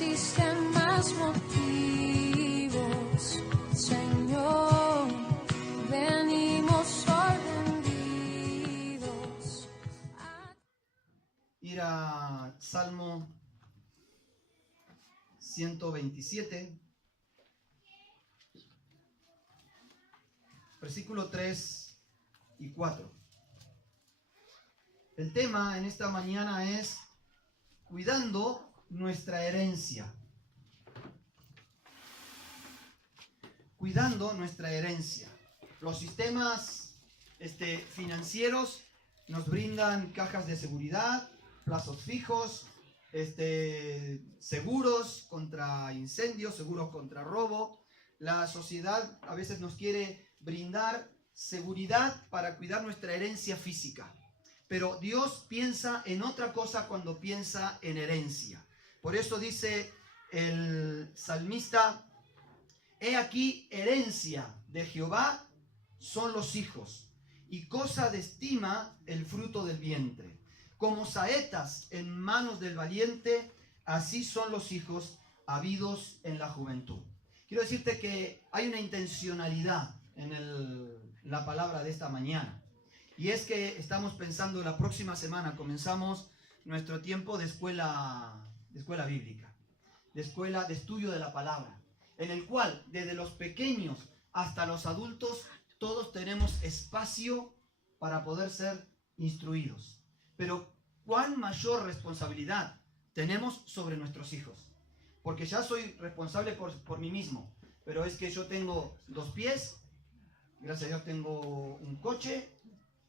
existen más motivos, Señor, venimos sorprendidos. Ir a Salmo 127, versículo 3 y 4. El tema en esta mañana es cuidando nuestra herencia. Cuidando nuestra herencia. Los sistemas financieros nos brindan cajas de seguridad, plazos fijos, seguros contra incendios, seguros contra robo. La sociedad a veces nos quiere brindar seguridad para cuidar nuestra herencia física. Pero Dios piensa en otra cosa cuando piensa en herencia. Por eso dice el salmista: he aquí, herencia de Jehová son los hijos, y cosa de estima el fruto del vientre. Como saetas en manos del valiente, así son los hijos habidos en la juventud. Quiero decirte que hay una intencionalidad en la palabra de esta mañana. Y es que estamos pensando, la próxima semana comenzamos nuestro tiempo de escuela bíblica, de escuela de estudio de la palabra, en el cual desde los pequeños hasta los adultos todos tenemos espacio para poder ser instruidos. Pero ¿cuán mayor responsabilidad tenemos sobre nuestros hijos? Porque ya soy responsable por mí mismo, pero es que yo tengo 2 pies, gracias a Dios tengo un coche,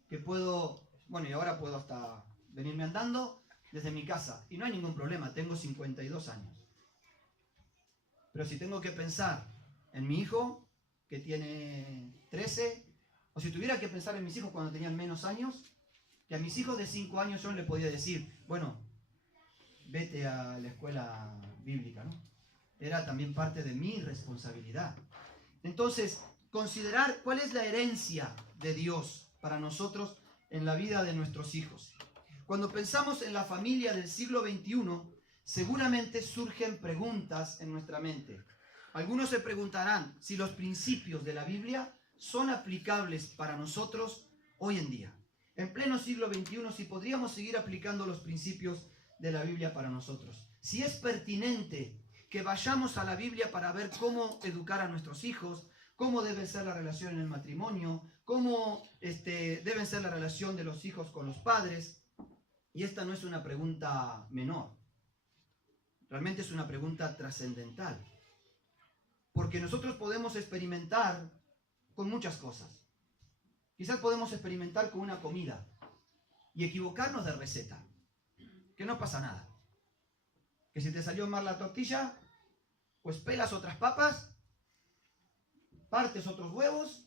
que puedo, y ahora puedo hasta venirme andando desde mi casa, y no hay ningún problema, tengo 52 años. Pero si tengo que pensar en mi hijo, que tiene 13, o si tuviera que pensar en mis hijos cuando tenían menos años, que a mis hijos de 5 años yo no le podía decir, vete a la escuela bíblica, ¿no? Era también parte de mi responsabilidad. Entonces, considerar cuál es la herencia de Dios para nosotros en la vida de nuestros hijos. Cuando pensamos en la familia del siglo XXI, seguramente surgen preguntas en nuestra mente. Algunos se preguntarán si los principios de la Biblia son aplicables para nosotros hoy en día. En pleno siglo XXI, si podríamos seguir aplicando los principios de la Biblia para nosotros. Si es pertinente que vayamos a la Biblia para ver cómo educar a nuestros hijos, cómo debe ser la relación en el matrimonio, cómo debe ser la relación de los hijos con los padres. Y esta no es una pregunta menor. Realmente es una pregunta trascendental. Porque nosotros podemos experimentar con muchas cosas. Quizás podemos experimentar con una comida y equivocarnos de receta. Que no pasa nada. Que si te salió mal la tortilla, pues pelas otras papas, partes otros huevos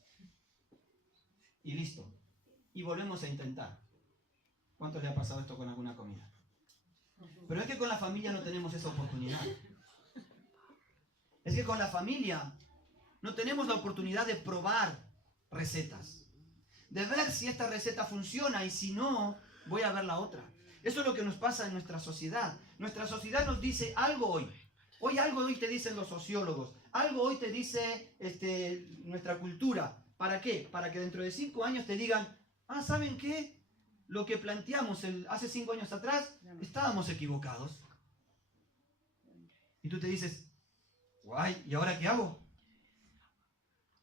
y listo. Y volvemos a intentar. ¿Cuánto le ha pasado esto con alguna comida? Pero es que con la familia no tenemos esa oportunidad. Es que con la familia no tenemos la oportunidad de probar recetas. De ver si esta receta funciona y si no, voy a ver la otra. Eso es lo que nos pasa en nuestra sociedad. Nuestra sociedad nos dice algo hoy. Algo hoy te dicen los sociólogos. Algo hoy te dice nuestra cultura. ¿Para qué? Para que dentro de 5 años te digan, ¿saben qué? Lo que planteamos hace 5 años atrás, estábamos equivocados. Y tú te dices, guay, ¿y ahora qué hago?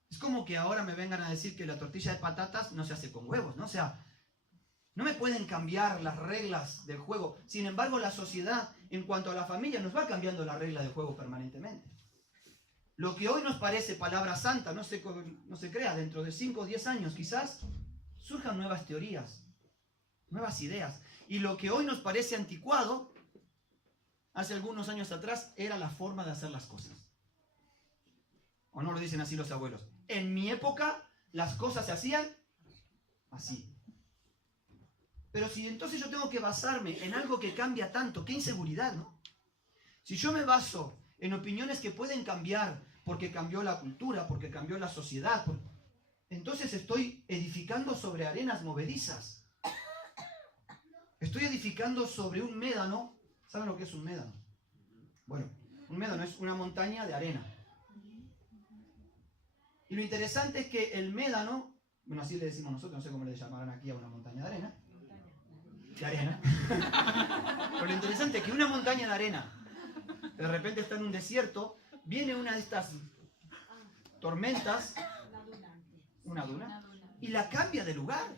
Es como que ahora me vengan a decir que la tortilla de patatas no se hace con huevos, ¿no? O sea, no me pueden cambiar las reglas del juego. Sin embargo, la sociedad, en cuanto a la familia, nos va cambiando la regla del juego permanentemente. Lo que hoy nos parece palabra santa, no se crea, dentro de 5 o 10 años quizás surjan nuevas teorías, nuevas ideas. Y lo que hoy nos parece anticuado, hace algunos años atrás, era la forma de hacer las cosas. ¿O no lo dicen así los abuelos? En mi época, las cosas se hacían así. Pero si entonces yo tengo que basarme en algo que cambia tanto, qué inseguridad, ¿no? Si yo me baso en opiniones que pueden cambiar porque cambió la cultura, porque cambió la sociedad, entonces estoy edificando sobre arenas movedizas. Estoy edificando sobre un médano. ¿Saben lo que es un médano? Bueno, Un médano es una montaña de arena. Y lo interesante es que el médano, bueno, así le decimos nosotros, no sé cómo le llamarán aquí a una montaña de arena. De arena. Pero lo interesante es que una montaña de arena, de repente está en un desierto, viene una de estas tormentas, una duna, y la cambia de lugar.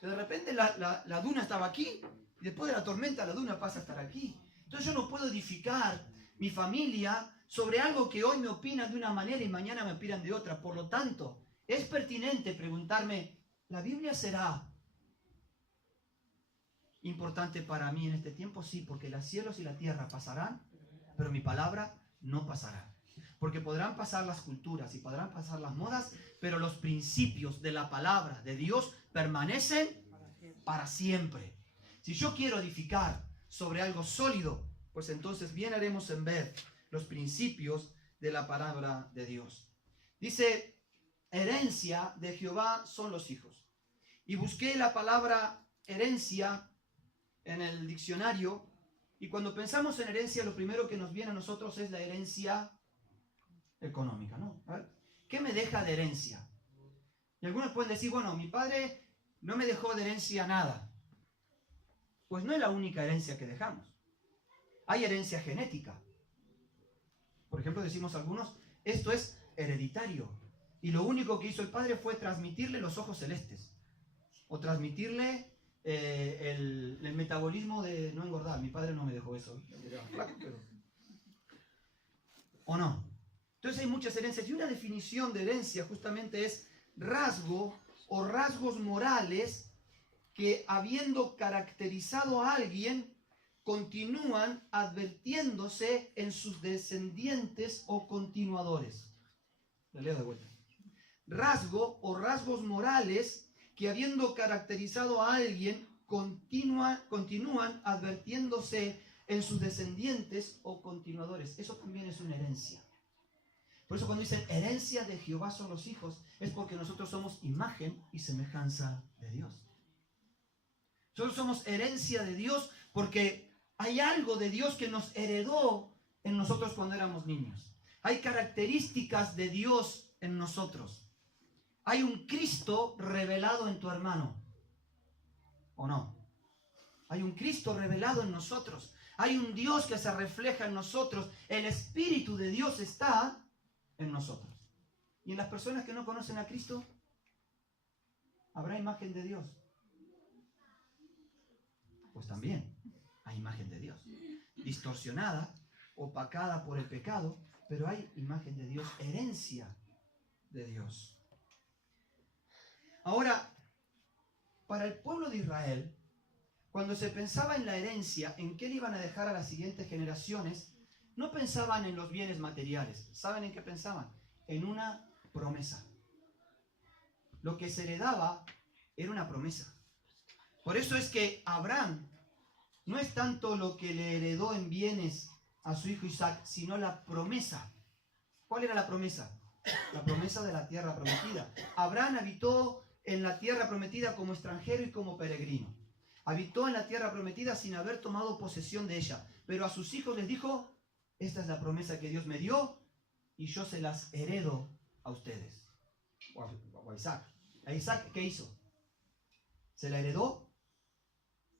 De repente la duna estaba aquí, y después de la tormenta la duna pasa a estar aquí. Entonces yo no puedo edificar mi familia sobre algo que hoy me opinan de una manera y mañana me opinan de otra. Por lo tanto, es pertinente preguntarme, ¿la Biblia será importante para mí en este tiempo? Sí, porque los cielos y la tierra pasarán, pero mi palabra no pasará. Porque podrán pasar las culturas y podrán pasar las modas, pero los principios de la palabra de Dios permanecen para siempre. Si yo quiero edificar sobre algo sólido, pues entonces bien haremos en ver los principios de la palabra de Dios. Dice, herencia de Jehová son los hijos. Y busqué la palabra herencia en el diccionario, y cuando pensamos en herencia, lo primero que nos viene a nosotros es la herencia económica, ¿no? ¿Qué me deja de herencia? Y algunos pueden decir, bueno, mi padre no me dejó de herencia nada. Pues no es la única herencia que dejamos. Hay herencia genética. Por ejemplo, decimos algunos, esto es hereditario. Y lo único que hizo el padre fue transmitirle los ojos celestes. O transmitirle el metabolismo de no engordar. Mi padre no me dejó eso. Era flaco, pero... ¿O no? Entonces hay muchas herencias. Y una definición de herencia justamente es rasgo o rasgos morales que, habiendo caracterizado a alguien, continúan advirtiéndose en sus descendientes o continuadores. Le leo de vuelta. Rasgo o rasgos morales que, habiendo caracterizado a alguien, continúan advirtiéndose en sus descendientes o continuadores. Eso también es una herencia. Por eso cuando dicen herencia de Jehová son los hijos, es porque nosotros somos imagen y semejanza de Dios. Nosotros somos herencia de Dios porque hay algo de Dios que nos heredó en nosotros cuando éramos niños. Hay características de Dios en nosotros. Hay un Cristo revelado en tu hermano. ¿O no? Hay un Cristo revelado en nosotros. Hay un Dios que se refleja en nosotros. El Espíritu de Dios está en nosotros. Y en las personas que no conocen a Cristo, ¿habrá imagen de Dios? Pues también hay imagen de Dios. Distorsionada, opacada por el pecado, pero hay imagen de Dios, herencia de Dios. Ahora, para el pueblo de Israel, cuando se pensaba en la herencia, en qué le iban a dejar a las siguientes generaciones, no pensaban en los bienes materiales. ¿Saben en qué pensaban? En una promesa. Lo que se le daba era una promesa. Por eso es que Abraham no es tanto lo que le heredó en bienes a su hijo Isaac, sino la promesa. ¿Cuál era la promesa? La promesa de la tierra prometida. Abraham habitó en la tierra prometida como extranjero y como peregrino. Habitó en la tierra prometida sin haber tomado posesión de ella. Pero a sus hijos les dijo, esta es la promesa que Dios me dio y yo se las heredo a ustedes. O a Isaac. ¿A Isaac qué hizo? Se la heredó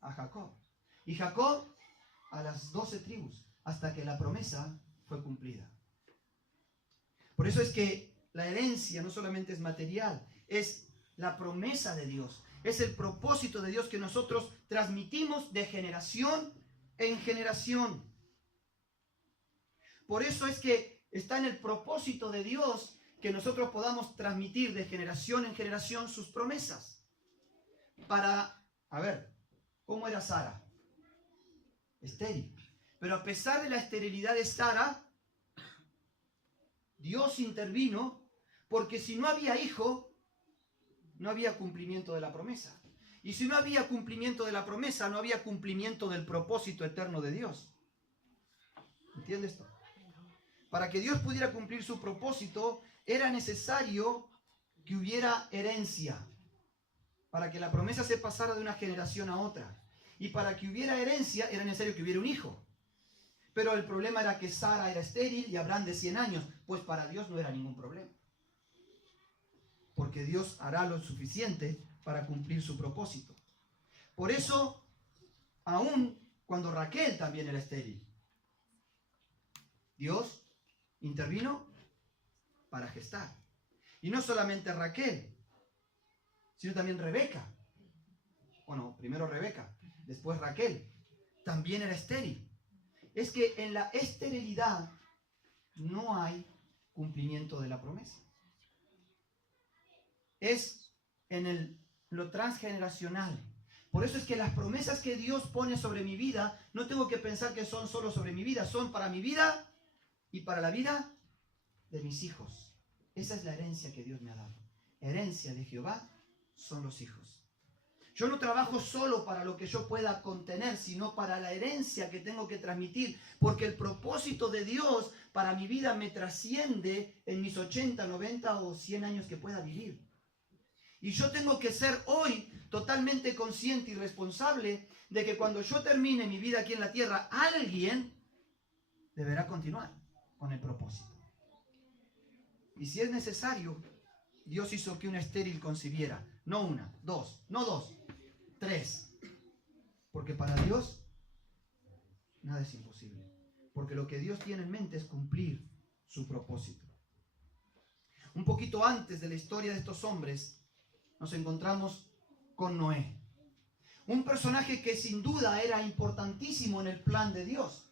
a Jacob. Y Jacob a las 12 tribus, hasta que la promesa fue cumplida. Por eso es que la herencia no solamente es material, es la promesa de Dios. Es el propósito de Dios que nosotros transmitimos de generación en generación. Por eso es que está en el propósito de Dios que nosotros podamos transmitir de generación en generación sus promesas. A ver, ¿cómo era Sara? Estéril. Pero a pesar de la esterilidad de Sara, Dios intervino, porque si no había hijo, no había cumplimiento de la promesa. Y si no había cumplimiento de la promesa, no había cumplimiento del propósito eterno de Dios. ¿Entiendes esto? Para que Dios pudiera cumplir su propósito, era necesario que hubiera herencia. Para que la promesa se pasara de una generación a otra. Y para que hubiera herencia, era necesario que hubiera un hijo. Pero el problema era que Sara era estéril y Abraham de 100 años. Pues para Dios no era ningún problema. Porque Dios hará lo suficiente para cumplir su propósito. Por eso, aún cuando Raquel también era estéril, Dios intervino para gestar. Y no solamente Raquel, sino también Rebeca. Bueno, primero Rebeca, después Raquel. También era estéril. Es que en la esterilidad no hay cumplimiento de la promesa. Es en lo transgeneracional. Por eso es que las promesas que Dios pone sobre mi vida, no tengo que pensar que son solo sobre mi vida, son para mi vida y para la vida de mis hijos. Esa es la herencia que Dios me ha dado. Herencia de Jehová son los hijos. Yo no trabajo solo para lo que yo pueda contener, sino para la herencia que tengo que transmitir, porque el propósito de Dios para mi vida me trasciende en mis 80, 90 o 100 años que pueda vivir. Y yo tengo que ser hoy totalmente consciente y responsable de que cuando yo termine mi vida aquí en la tierra, alguien deberá continuar con el propósito. Y si es necesario, Dios hizo que una estéril concibiera. No una, dos, no dos, 3. Porque para Dios nada es imposible. Porque lo que Dios tiene en mente es cumplir su propósito. Un poquito antes de la historia de estos hombres, nos encontramos con Noé. Un personaje que sin duda era importantísimo en el plan de Dios.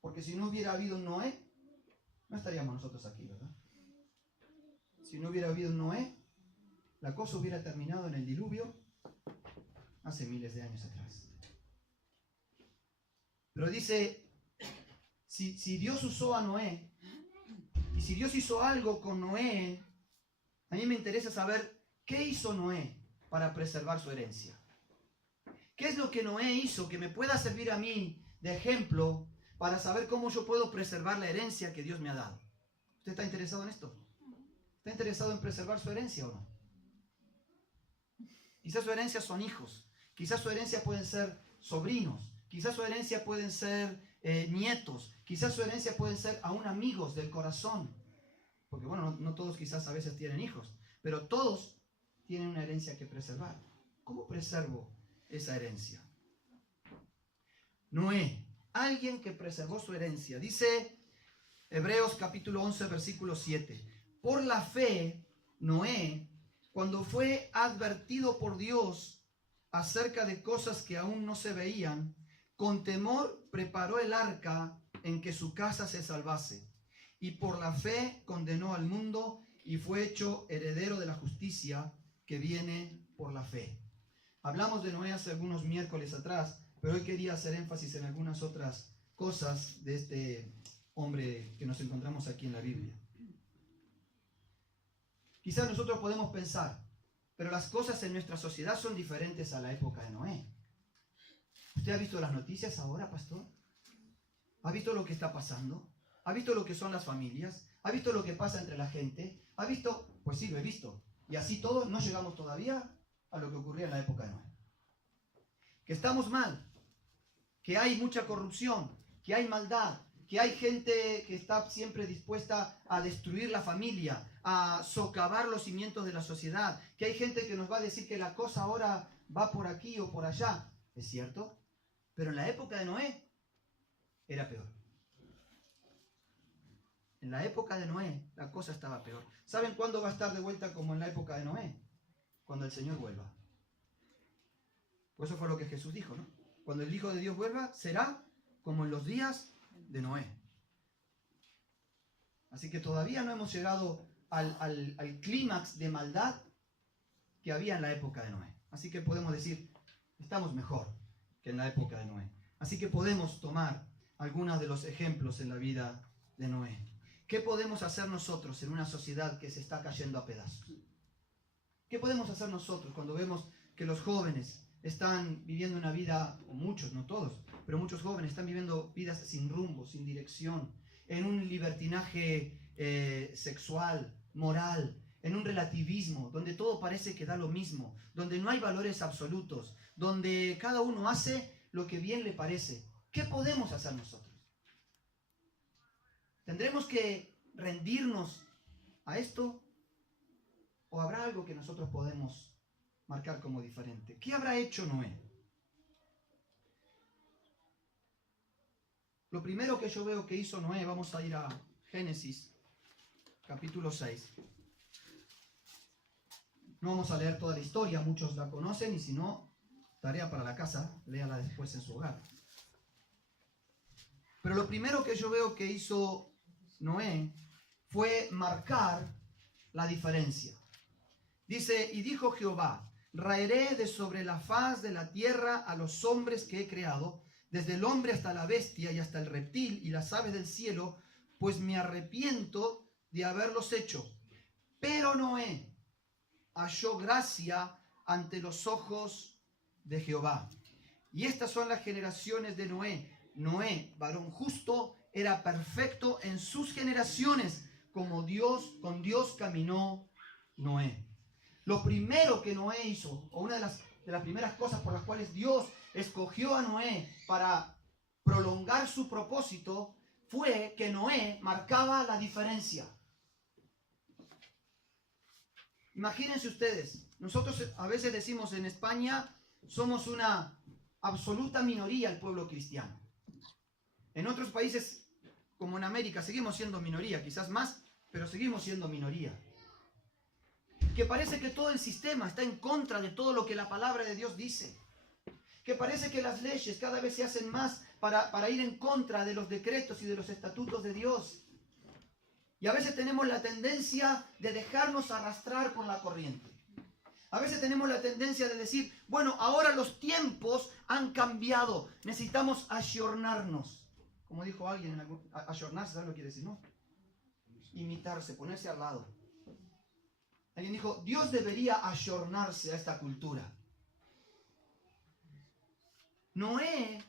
Porque si no hubiera habido un Noé, no estaríamos nosotros aquí, ¿verdad? Si no hubiera habido un Noé, la cosa hubiera terminado en el diluvio hace miles de años atrás. Pero dice, si Dios usó a Noé, y si Dios hizo algo con Noé, a mí me interesa saber qué hizo Noé para preservar su herencia. ¿Qué es lo que Noé hizo que me pueda servir a mí de ejemplo para saber cómo yo puedo preservar la herencia que Dios me ha dado? ¿Usted está interesado en esto? ¿Está interesado en preservar su herencia o no? Quizás su herencia son hijos, quizás su herencia pueden ser sobrinos, quizás su herencia pueden ser nietos, quizás su herencia pueden ser aún amigos del corazón. Porque bueno, no todos quizás a veces tienen hijos, pero todos tienen una herencia que preservar. ¿Cómo preservo esa herencia? Noé, alguien que preservó su herencia. Dice Hebreos capítulo 11, versículo 7. Por la fe, Noé, cuando fue advertido por Dios acerca de cosas que aún no se veían, con temor preparó el arca en que su casa se salvase. Y por la fe condenó al mundo y fue hecho heredero de la justicia que viene por la fe. Hablamos de Noé hace algunos miércoles atrás, pero hoy quería hacer énfasis en algunas otras cosas de este hombre que nos encontramos aquí en la Biblia. Quizás nosotros podemos pensar, pero las cosas en nuestra sociedad son diferentes a la época de Noé. ¿Usted ha visto las noticias ahora, pastor? ¿Ha visto lo que está pasando? ¿Ha visto lo que son las familias? ¿Ha visto lo que pasa entre la gente? ¿Ha visto? Pues sí, lo he visto. Y así todos no llegamos todavía a lo que ocurría en la época de Noé. Que estamos mal, que hay mucha corrupción, que hay maldad, que hay gente que está siempre dispuesta a destruir la familia, a socavar los cimientos de la sociedad, que hay gente que nos va a decir que la cosa ahora va por aquí o por allá. ¿Es cierto? Pero en la época de Noé era peor. En la época de Noé la cosa estaba peor. ¿Saben cuándo va a estar de vuelta como en la época de Noé? Cuando el Señor vuelva. Pues eso fue lo que Jesús dijo, ¿no? Cuando el Hijo de Dios vuelva, será como en los días de Noé. Así que todavía no hemos llegado al clímax de maldad que había en la época de Noé. Así que podemos decir, estamos mejor que en la época de Noé. Así que podemos tomar algunos de los ejemplos en la vida de Noé. ¿Qué podemos hacer nosotros en una sociedad que se está cayendo a pedazos? ¿Qué podemos hacer nosotros cuando vemos que los jóvenes están viviendo una vida, o muchos, no todos, pero muchos jóvenes están viviendo vidas sin rumbo, sin dirección, en un libertinaje sexual, moral, en un relativismo, donde todo parece que da lo mismo, donde no hay valores absolutos, donde cada uno hace lo que bien le parece? ¿qué podemos hacer nosotros? ¿Tendremos que rendirnos a esto? ¿O habrá algo que nosotros podemos marcar como diferente? ¿Qué habrá hecho Noé? Lo primero que yo veo que hizo Noé, vamos a ir a Génesis, capítulo 6. No vamos a leer toda la historia, muchos la conocen, y si no, tarea para la casa, léala después en su hogar. Pero lo primero que yo veo que hizo Noé fue marcar la diferencia. Dice, y dijo Jehová, raeré de sobre la faz de la tierra a los hombres que he creado, desde el hombre hasta la bestia y hasta el reptil y las aves del cielo, pues me arrepiento de haberlos hecho. Pero Noé halló gracia ante los ojos de Jehová. Y estas son las generaciones de Noé. Noé, varón justo, era perfecto en sus generaciones, como con Dios caminó Noé. Lo primero que Noé hizo, o una de las primeras cosas por las cuales Dios escogió a Noé para prolongar su propósito, fue que Noé marcaba la diferencia. Imagínense ustedes, nosotros a veces decimos en España, somos una absoluta minoría el pueblo cristiano. En otros países, como en América, seguimos siendo minoría, quizás más, pero seguimos siendo minoría. Que parece que todo el sistema está en contra de todo lo que la palabra de Dios dice. Que parece que las leyes cada vez se hacen más para ir en contra de los decretos y de los estatutos de Dios. Y a veces tenemos la tendencia de dejarnos arrastrar por la corriente. A veces tenemos la tendencia de decir, bueno, ahora los tiempos han cambiado, necesitamos ayornarnos. Como dijo alguien, ayornarse, ¿sabes lo que quiere decir? ¿No? Imitarse, ponerse al lado. Alguien dijo, Dios debería ayornarse a esta cultura. Noé,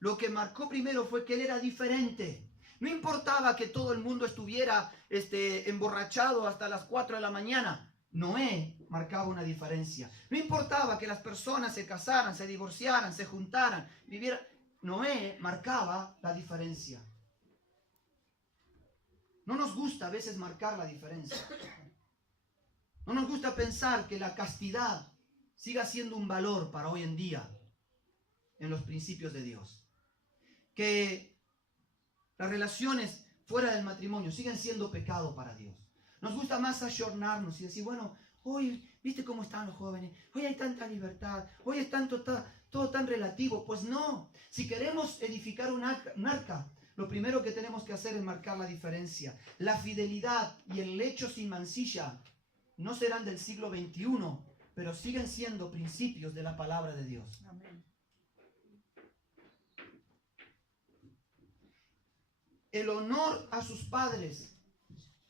lo que marcó primero fue que él era diferente. No importaba que todo el mundo estuviera emborrachado hasta las 4 de la mañana. Noé marcaba una diferencia. No importaba que las personas se casaran, se divorciaran, se juntaran, vivieran. Noé marcaba la diferencia. No nos gusta a veces marcar la diferencia. No nos gusta pensar que la castidad siga siendo un valor para hoy en día en los principios de Dios. Que las relaciones fuera del matrimonio siguen siendo pecado para Dios. Nos gusta más ayornarnos y decir, bueno, hoy, ¿viste cómo están los jóvenes? Hoy hay tanta libertad, hoy es todo tan relativo. Pues no, si queremos edificar un arca, lo primero que tenemos que hacer es marcar la diferencia. La fidelidad y el lecho sin mancilla no serán del siglo XXI, pero siguen siendo principios de la palabra de Dios. Amén. El honor a sus padres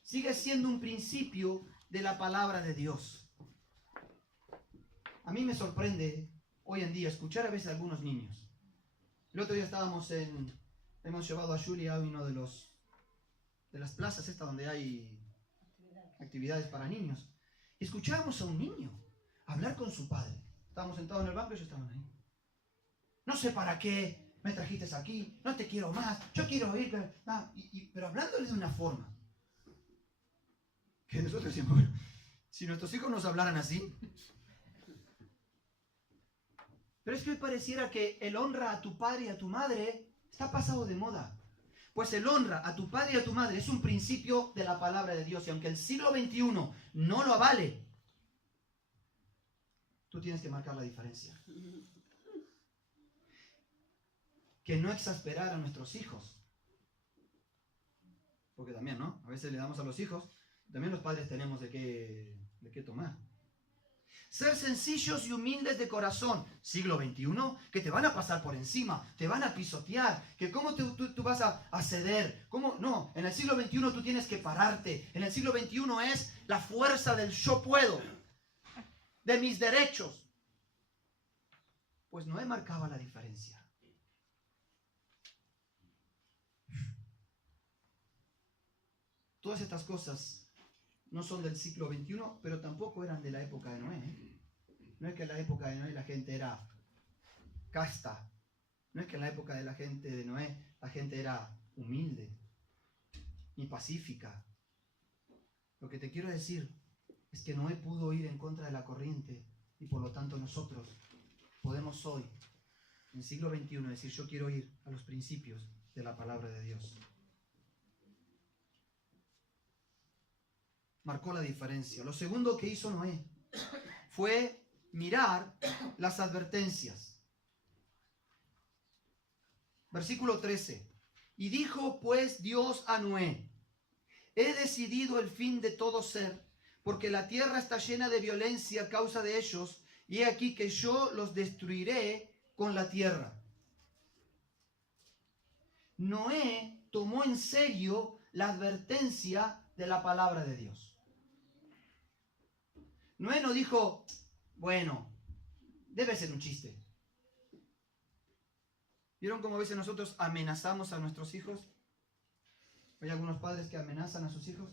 sigue siendo un principio de la palabra de Dios. A mí me sorprende hoy en día escuchar a veces a algunos niños. El otro día hemos llevado a Julia a uno de las plazas esta donde hay actividades para niños. Y escuchábamos a un niño hablar con su padre. Estábamos sentados en el banco y ellos estaban ahí. No sé para qué me trajiste aquí, no te quiero más, yo quiero ir, pero hablándole de una forma que nosotros decíamos, bueno, si nuestros hijos nos hablaran así. Pero es que hoy pareciera que el honra a tu padre y a tu madre está pasado de moda. Pues el honra a tu padre y a tu madre es un principio de la palabra de Dios, y aunque el siglo XXI no lo avale, tú tienes que marcar la diferencia. Que no exasperar a nuestros hijos. Porque también, ¿no? A veces le damos a los hijos, también los padres tenemos de qué tomar. Ser sencillos y humildes de corazón. Siglo XXI, que te van a pasar por encima, te van a pisotear, que cómo tú vas a ceder. ¿Cómo? No, en el siglo XXI tú tienes que pararte. En el siglo XXI es la fuerza del yo puedo, de mis derechos. Pues Noé marcaba la diferencia. Todas estas cosas no son del siglo XXI, pero tampoco eran de la época de Noé. No es que en la época de Noé la gente era casta, No es que en la época de la gente de Noé, la gente era humilde y pacífica. Lo que te quiero decir es que Noé pudo ir en contra de la corriente y por lo tanto nosotros podemos hoy, en el siglo XXI, decir yo quiero ir a los principios de la palabra de Dios. Marcó la diferencia. Lo segundo que hizo Noé fue mirar las advertencias. Versículo 13. Y dijo pues Dios a Noé: he decidido el fin de todo ser, porque la tierra está llena de violencia a causa de ellos, y he aquí que yo los destruiré con la tierra. Noé tomó en serio la advertencia de la palabra de Dios. Noé no dijo, bueno, debe ser un chiste. ¿Vieron cómo a veces nosotros amenazamos a nuestros hijos? Hay algunos padres que amenazan a sus hijos.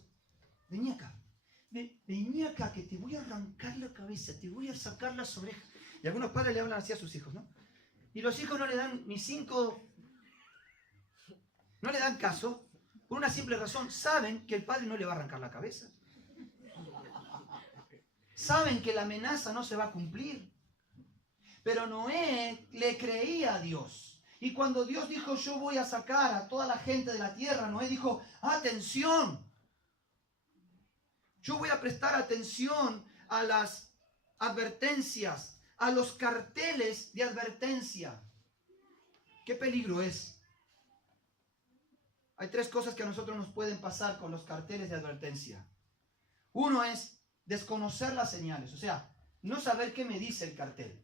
Vení acá, vení acá que te voy a arrancar la cabeza, te voy a sacar las orejas. Y algunos padres le hablan así a sus hijos, ¿no? Y los hijos no le dan ni 5, no le dan caso, por una simple razón. Saben que el padre no le va a arrancar la cabeza. Saben que la amenaza no se va a cumplir. Pero Noé le creía a Dios. Y cuando Dios dijo, yo voy a sacar a toda la gente de la tierra, Noé dijo, atención. Yo voy a prestar atención a las advertencias, a los carteles de advertencia. ¿Qué peligro es? Hay 3 cosas que a nosotros nos pueden pasar con los carteles de advertencia. Uno es desconocer las señales, o sea, no saber qué me dice el cartel.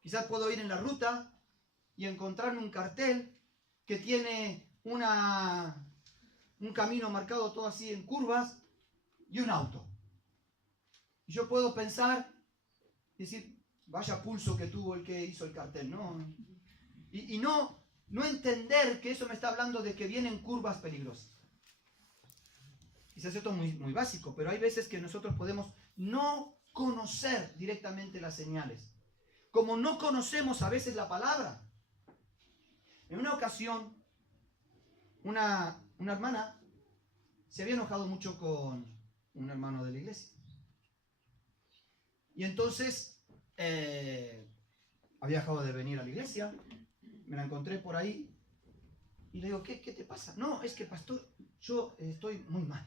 Quizás puedo ir en la ruta y encontrarme un cartel que tiene un camino marcado todo así en curvas y un auto. Y yo puedo pensar, decir, vaya pulso que tuvo el que hizo el cartel, ¿no? Y no entender que eso me está hablando de que vienen curvas peligrosas. Quizás esto es muy básico, pero hay veces que nosotros podemos no conocer directamente las señales. Como no conocemos a veces la palabra. En una ocasión, una hermana se había enojado mucho con un hermano de la iglesia. Y entonces había dejado de venir a la iglesia. Me la encontré por ahí. Y le digo, ¿qué te pasa? No, es que pastor, yo estoy muy mal.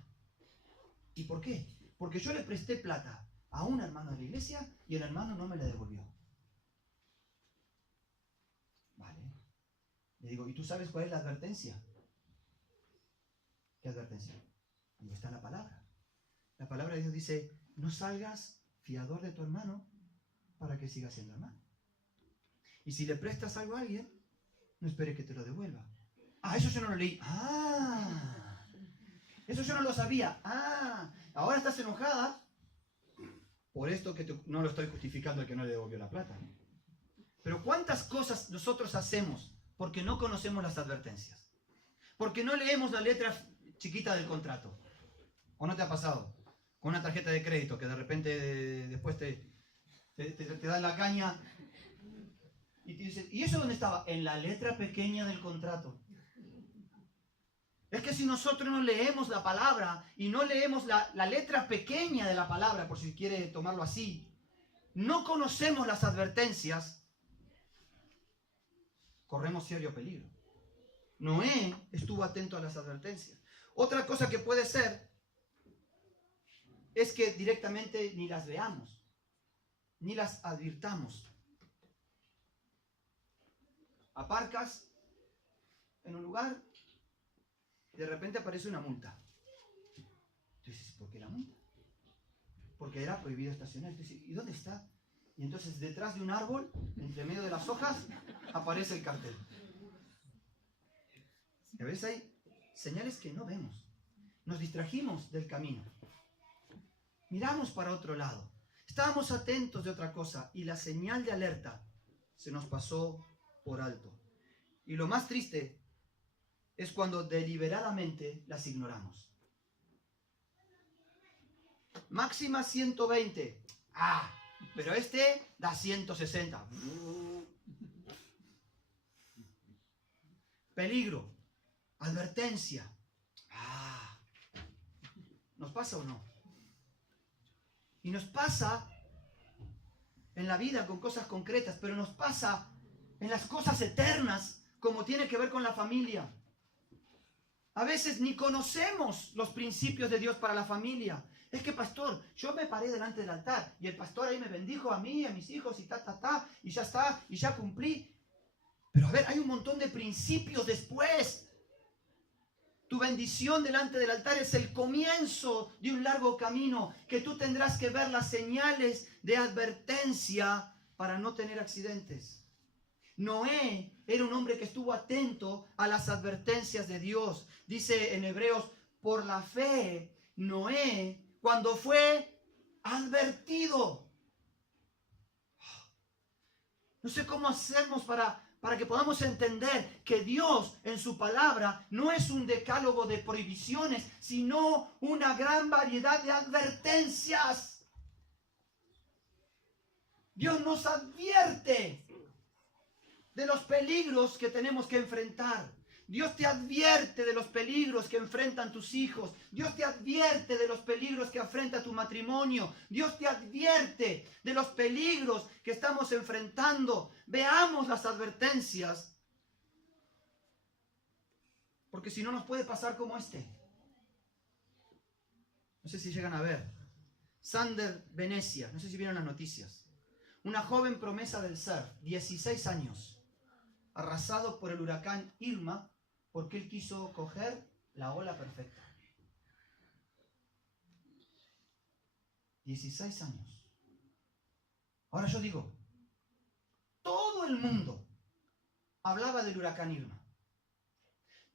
¿Y por qué? Porque yo le presté plata a un hermano de la iglesia y el hermano no me la devolvió. Vale. Le digo, ¿y tú sabes cuál es la advertencia? ¿Qué advertencia? Digo, está en la palabra. La palabra de Dios dice, no salgas fiador de tu hermano para que siga siendo hermano. Y si le prestas algo a alguien, no esperes que te lo devuelva. Ah, eso yo no lo leí. Ah, eso yo no lo sabía. Ah, ahora estás enojada por esto que no lo estoy justificando el que no le devolvió la plata. Pero ¿cuántas cosas nosotros hacemos porque no conocemos las advertencias? Porque no leemos la letra chiquita del contrato. ¿O no te ha pasado? Con una tarjeta de crédito que de repente después te dan la caña y te dicen, ¿y eso dónde estaba? En la letra pequeña del contrato. Es que si nosotros no leemos la palabra y no leemos la letra pequeña de la palabra, por si quiere tomarlo así, no conocemos las advertencias, corremos serio peligro. Noé estuvo atento a las advertencias. Otra cosa que puede ser es que directamente ni las veamos, ni las advirtamos. Aparcas en un lugar y de repente aparece una multa. Entonces, ¿por qué la multa? Porque era prohibido estacionar. Entonces, ¿y dónde está? Y entonces detrás de un árbol, entre medio de las hojas, aparece el cartel. Y a veces hay señales que no vemos. Nos distrajimos del camino. Miramos para otro lado. Estábamos atentos de otra cosa y la señal de alerta se nos pasó por alto. Y lo más triste es cuando deliberadamente las ignoramos. Máxima 120. Ah, pero este da 160. peligro, advertencia. ¿Nos pasa o no? Y nos pasa en la vida con cosas concretas, pero nos pasa en las cosas eternas, como tiene que ver con la familia. A veces ni conocemos los principios de Dios para la familia. Es que, pastor, yo me paré delante del altar y el pastor ahí me bendijo a mí, a mis hijos y y ya está, y ya cumplí. Pero a ver, hay un montón de principios después. Tu bendición delante del altar es el comienzo de un largo camino que tú tendrás que ver las señales de advertencia para no tener accidentes. Noé era un hombre que estuvo atento a las advertencias de Dios. Dice en Hebreos, por la fe, Noé, cuando fue advertido. No sé cómo hacemos para que podamos entender que Dios en su palabra no es un decálogo de prohibiciones, sino una gran variedad de advertencias. Dios nos advierte de los peligros que tenemos que enfrentar. Dios te advierte de los peligros que enfrentan tus hijos. Dios te advierte de los peligros que enfrenta tu matrimonio. Dios te advierte de los peligros que estamos enfrentando. Veamos las advertencias. Porque si no nos puede pasar como este. No sé si llegan a ver. Sander Venecia, no sé si vieron las noticias. Una joven promesa del surf, 16 años, arrasado por el huracán Irma, porque él quiso coger la ola perfecta. 16 años. Ahora yo digo, todo el mundo hablaba del huracán Irma.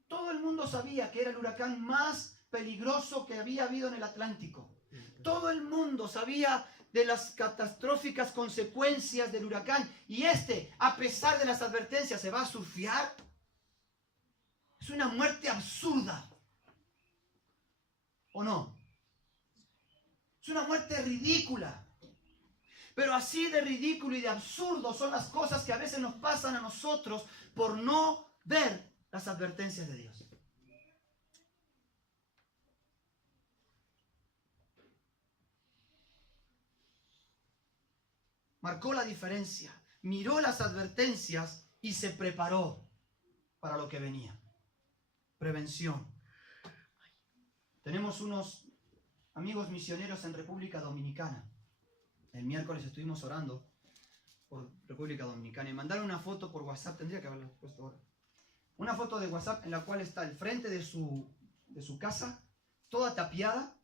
Todo el mundo sabía que era el huracán más peligroso que había habido en el Atlántico. Todo el mundo sabía de las catastróficas consecuencias del huracán. Y a pesar de las advertencias, ¿se va a surfear? Es una muerte absurda. ¿O no? Es una muerte ridícula. Pero así de ridículo y de absurdo son las cosas que a veces nos pasan a nosotros por no ver las advertencias de Dios. Marcó la diferencia, miró las advertencias y se preparó para lo que venía. Prevención. Tenemos unos amigos misioneros en República Dominicana. El miércoles estuvimos orando por República Dominicana y mandaron una foto por WhatsApp, tendría que haberla puesto ahora. Una foto de WhatsApp en la cual está el frente de su casa, toda tapiada,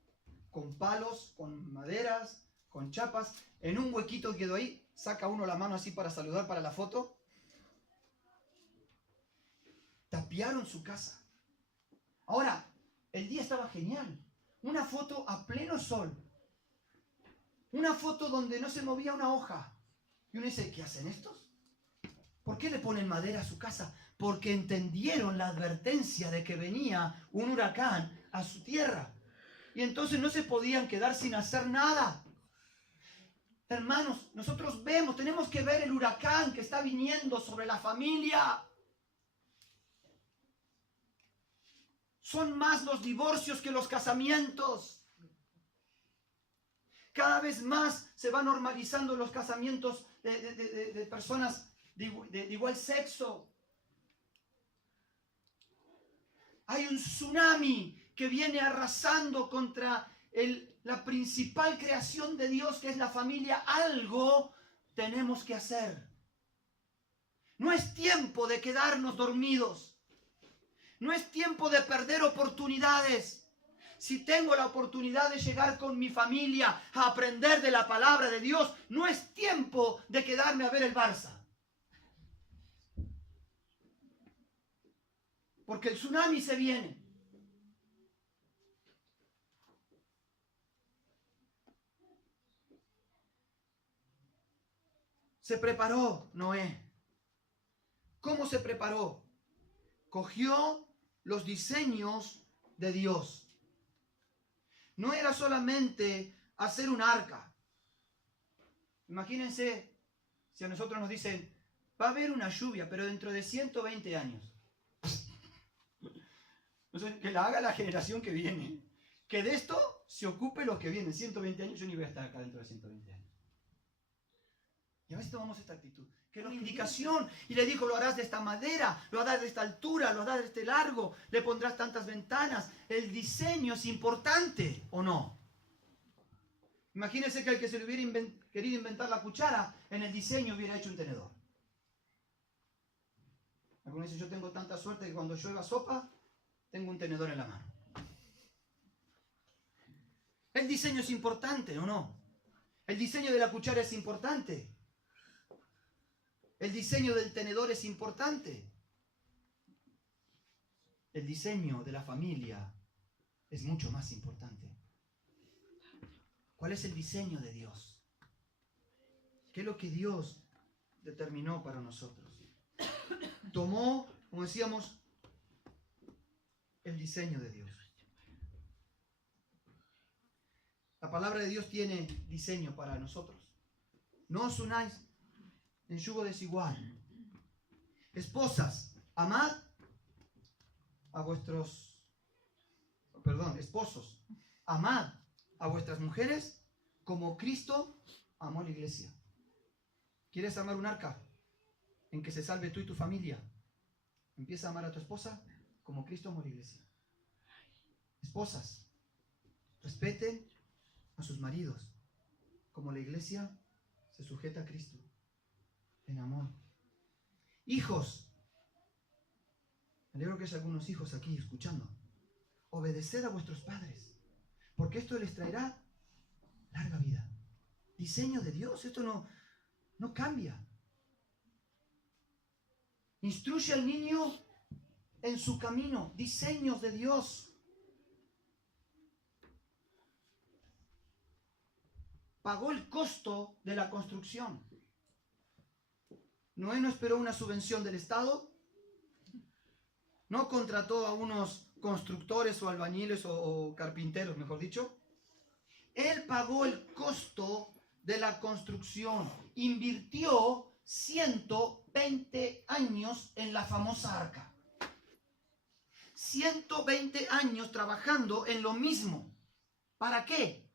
con palos, con maderas, con chapas. En un huequito quedó ahí, saca uno la mano así para saludar para la foto. Tapiaron su casa. Ahora, el día estaba genial. Una foto a pleno sol. Una foto donde no se movía una hoja. Y uno dice, ¿qué hacen estos? ¿Por qué le ponen madera a su casa? Porque entendieron la advertencia de que venía un huracán a su tierra. Y entonces no se podían quedar sin hacer nada. Hermanos, nosotros tenemos que ver el huracán que está viniendo sobre la familia. Son más los divorcios que los casamientos. Cada vez más se van normalizando los casamientos de personas de igual sexo. Hay un tsunami que viene arrasando contra la principal creación de Dios, que es la familia. Algo tenemos que hacer. No es tiempo de quedarnos dormidos. No es tiempo de perder oportunidades. Si tengo la oportunidad de llegar con mi familia a aprender de la palabra de Dios, no es tiempo de quedarme a ver el Barça. Porque el tsunami se viene. Se preparó Noé. ¿Cómo se preparó? Cogió los diseños de Dios. No era solamente hacer un arca. Imagínense si a nosotros nos dicen, va a haber una lluvia, pero dentro de 120 años. Entonces, que la haga la generación que viene. Que de esto se ocupe los que vienen. 120 años, yo ni voy a estar acá dentro de 120 años. Y a veces tomamos esta actitud. Que es una indicación. Y le dijo, lo harás de esta madera, lo harás de esta altura, lo harás de este largo, le pondrás tantas ventanas. El diseño es importante, ¿o no? Imagínense que el que se le hubiera querido inventar la cuchara, en el diseño hubiera hecho un tenedor. Algunos dicen, yo tengo tanta suerte que cuando llueva sopa, tengo un tenedor en la mano. El diseño es importante, ¿o no? El diseño de la cuchara es importante. El diseño del tenedor es importante. El diseño de la familia es mucho más importante. ¿Cuál es el diseño de Dios? ¿Qué es lo que Dios determinó para nosotros? Tomó, como decíamos, el diseño de Dios. La palabra de Dios tiene diseño para nosotros. No os unáis en yugo desigual. Esposas, amad a vuestros, esposos, amad a vuestras mujeres como Cristo amó a la iglesia. ¿Quieres amar un arca en que se salve tú y tu familia? Empieza a amar a tu esposa como Cristo amó a la iglesia. Esposas, respeten a sus maridos como la iglesia se sujeta a Cristo en amor. Hijos, me alegro que haya algunos hijos aquí escuchando. Obedeced a vuestros padres, porque esto les traerá larga vida. Diseño de Dios, esto no cambia. Instruye al niño en su camino, diseños de Dios. Pagó el costo de la construcción. Noé no esperó una subvención del Estado, no contrató a unos constructores o albañiles o carpinteros, mejor dicho. Él pagó el costo de la construcción, invirtió 120 años en la famosa arca. 120 años trabajando en lo mismo. ¿Para qué?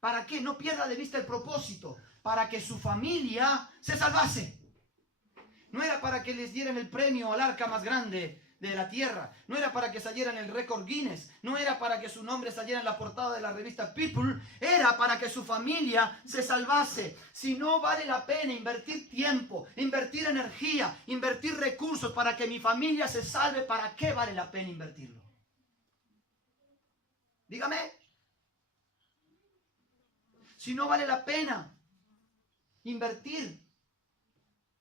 ¿Para qué? No pierda de vista el propósito. Para que su familia se salvase. No era para que les dieran el premio al arca más grande de la tierra. No era para que salieran el récord Guinness. No era para que su nombre saliera en la portada de la revista People. Era para que su familia se salvase. Si no vale la pena invertir tiempo, invertir energía, invertir recursos para que mi familia se salve, ¿para qué vale la pena invertirlo? Dígame. Si no vale la pena invertir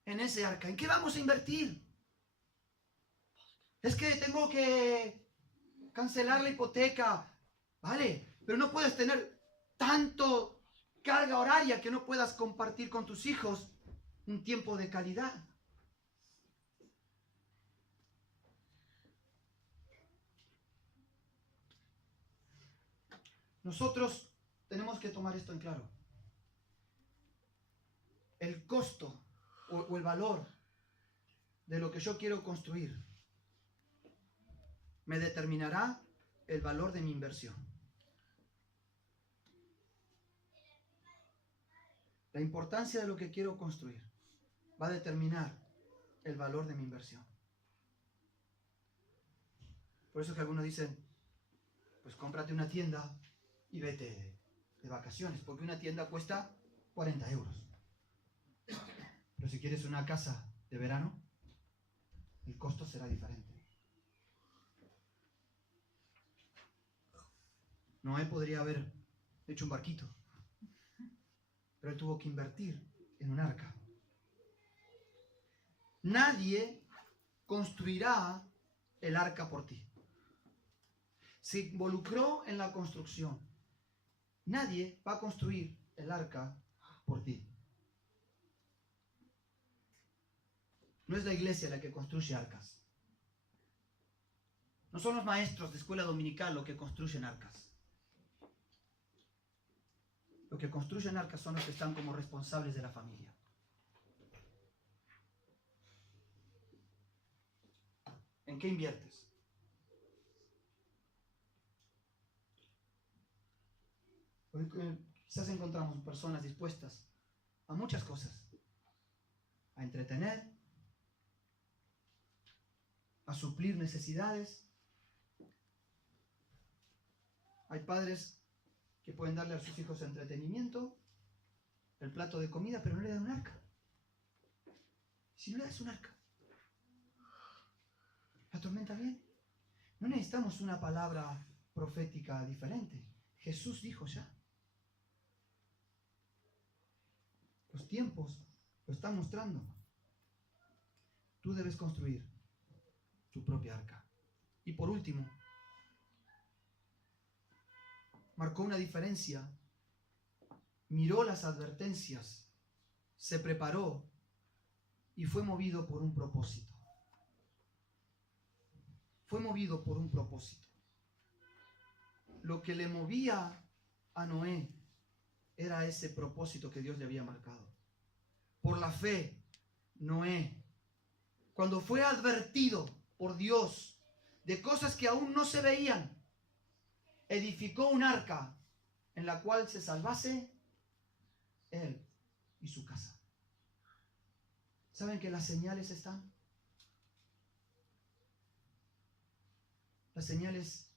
en ese arca, ¿en qué vamos a invertir? Es que tengo que cancelar la hipoteca, vale, pero no puedes tener tanto carga horaria que no puedas compartir con tus hijos un tiempo de calidad. Nosotros tenemos que tomar esto en claro. El costo o el valor de lo que yo quiero construir me determinará el valor de mi inversión. La importancia de lo que quiero construir va a determinar el valor de mi inversión. Por eso que algunos dicen, pues cómprate una tienda y vete de vacaciones, porque una tienda cuesta 40 euros. Pero si quieres una casa de verano, el costo será diferente. Noé podría haber hecho un barquito, pero él tuvo que invertir en un arca. Nadie construirá el arca por ti. Se involucró en la construcción. Nadie va a construir el arca por ti. No es la iglesia la que construye arcas. No son los maestros de escuela dominical los que construyen arcas. Los que construyen arcas son los que están como responsables de la familia. ¿En qué inviertes? Hoy quizás encontramos personas dispuestas a muchas cosas, a entretener, a suplir necesidades. Hay padres que pueden darle a sus hijos entretenimiento, el plato de comida, pero no le dan un arca. Si no le das un arca, la tormenta viene. No necesitamos una palabra profética diferente. Jesús dijo ya. Los tiempos lo están mostrando. Tú debes construir tu propia arca. Y por último, marcó una diferencia. Miró las advertencias, se preparó y fue movido por un propósito. Fue movido por un propósito. Lo que le movía a Noé era ese propósito que Dios le había marcado. Por la fe, Noé, cuando fue advertido por Dios de cosas que aún no se veían, edificó un arca en la cual se salvase él y su casa. ¿Saben que las señales están? Las señales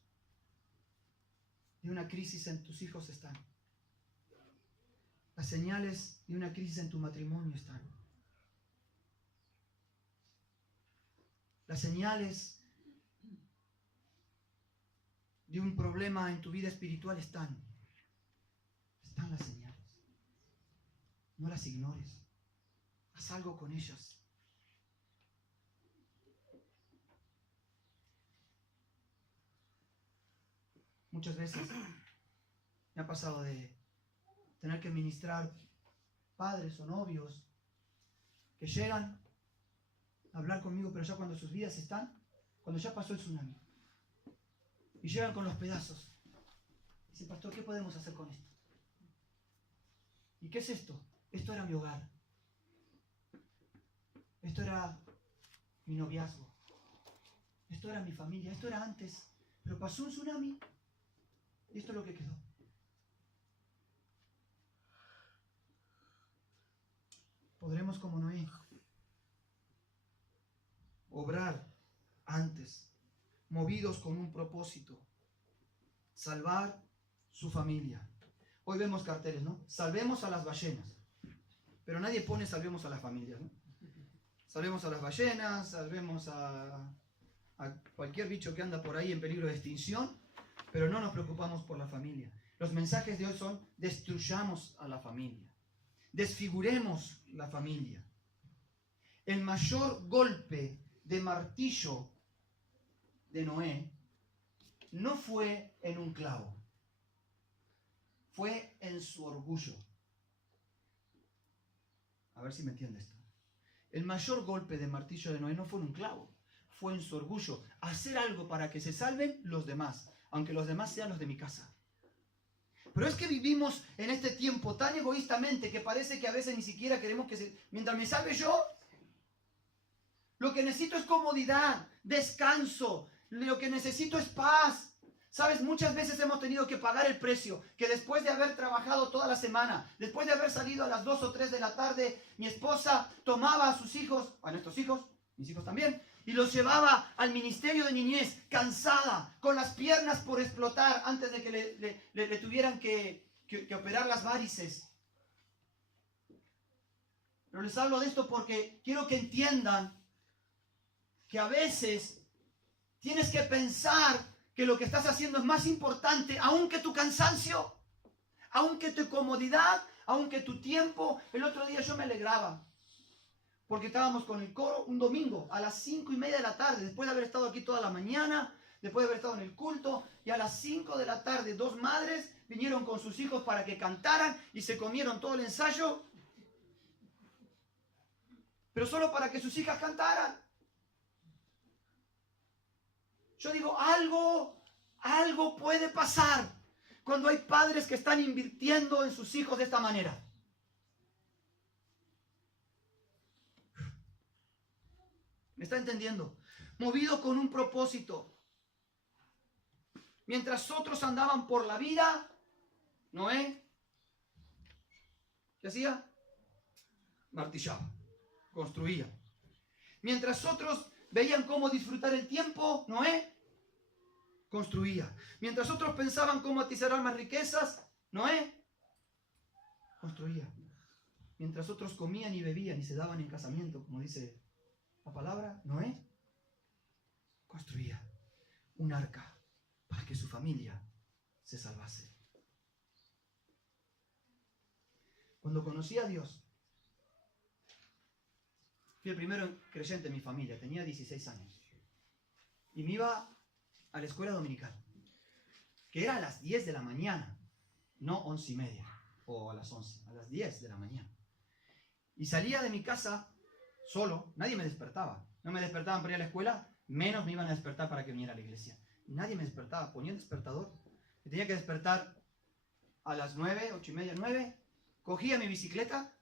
de una crisis en tus hijos están. Las señales de una crisis en tu matrimonio están. Las señales de un problema en tu vida espiritual están. Están las señales. No las ignores. Haz algo con ellas. Muchas veces me ha pasado de tener que ministrar padres o novios que llegan a hablar conmigo, pero ya cuando sus vidas están, cuando ya pasó el tsunami, y llegan con los pedazos. Dicen, pastor, ¿qué podemos hacer con esto? ¿Y qué es esto? Esto era mi hogar. Esto era mi noviazgo. Esto era mi familia. Esto era antes. Pero pasó un tsunami y esto es lo que quedó. Podremos, como Noé, obrar antes, movidos con un propósito, salvar su familia. Hoy vemos carteles, ¿no? Salvemos a las ballenas, pero nadie pone salvemos a las familias, ¿no? Salvemos a las ballenas, salvemos a cualquier bicho que anda por ahí en peligro de extinción, pero no nos preocupamos por la familia. Los mensajes de hoy son: destruyamos a la familia, desfiguremos la familia. El mayor golpe de martillo de Noé no fue en un clavo, fue en su orgullo. A ver si me entiende esto. El mayor golpe de martillo de Noé no fue en un clavo, fue en su orgullo. Hacer algo para que se salven los demás, aunque los demás sean los de mi casa. Pero es que vivimos en este tiempo tan egoístamente que parece que a veces ni siquiera queremos que mientras me salve yo, lo que necesito es comodidad, descanso, lo que necesito es paz. Sabes, muchas veces hemos tenido que pagar el precio, que después de haber trabajado toda la semana, después de haber salido a las 2 o 3 de la tarde, mi esposa tomaba a sus hijos, a nuestros hijos, mis hijos también, y los llevaba al ministerio de niñez, cansada, con las piernas por explotar, antes de que le tuvieran que operar las varices. Pero les hablo de esto porque quiero que entiendan que a veces tienes que pensar que lo que estás haciendo es más importante, aunque tu cansancio, aunque tu comodidad, aunque tu tiempo. El otro día yo me alegraba, porque estábamos con el coro un domingo a las 5:30 de la tarde, después de haber estado aquí toda la mañana, después de haber estado en el culto, y a las 5 de la tarde 2 madres vinieron con sus hijos para que cantaran y se comieron todo el ensayo, pero solo para que sus hijas cantaran. Yo digo, algo puede pasar cuando hay padres que están invirtiendo en sus hijos de esta manera. ¿Me está entendiendo? Movido con un propósito. Mientras otros andaban por la vida, Noé, ¿qué hacía? Martillaba, construía. Mientras otros veían cómo disfrutar el tiempo, Noé construía. Mientras otros pensaban cómo atesorar más riquezas, Noé construía. Mientras otros comían y bebían y se daban en casamiento, como dice la palabra, Noé construía un arca para que su familia se salvase. Cuando conocí a Dios, fui el primero creyente en mi familia, tenía 16 años. Y me iba a la escuela dominical, que era a las 10 de la mañana, no 11:30 o a las 11, a las 10 de la mañana. Y salía de mi casa solo, nadie me despertaba. No me despertaban para ir a la escuela, menos me iban a despertar para que viniera a la iglesia. Nadie me despertaba, ponía el despertador. Me tenía que despertar a las 9, 8:30, 9. Cogía mi bicicleta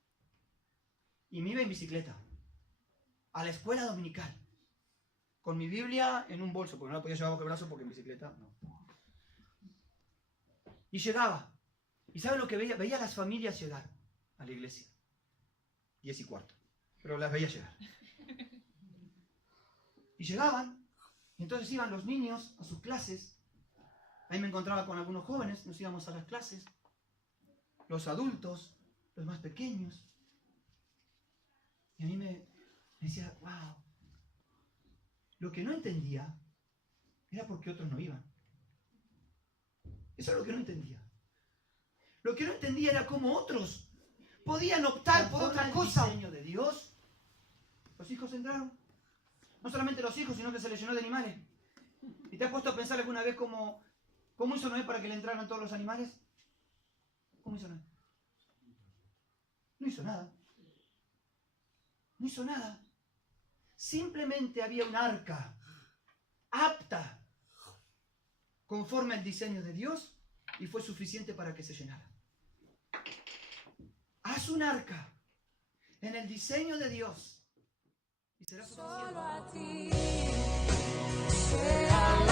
y me iba en bicicleta a la escuela dominical, con mi Biblia en un bolso, porque no la podía llevar bajo el brazo porque en bicicleta no. Y llegaba. ¿Y sabe lo que veía? Veía a las familias llegar a la iglesia. 10:15. Pero las veía llegar. Y llegaban, y entonces iban los niños a sus clases. Ahí me encontraba con algunos jóvenes, nos íbamos a las clases. Los adultos, los más pequeños. Y a mí me decía, wow. Lo que no entendía era por qué otros no iban. Eso es lo que no entendía. Lo que no entendía era cómo otros podían optar por otra cosa. El diseño de Dios. Los hijos entraron. No solamente los hijos, sino que se les llenó de animales. ¿Y te has puesto a pensar alguna vez cómo hizo Noé para que le entraran todos los animales? ¿Cómo hizo Noé? No hizo nada. No hizo nada. Simplemente había un arca apta conforme al diseño de Dios y fue suficiente para que se llenara. Haz un arca en el diseño de Dios y será suficiente. Solo a ti será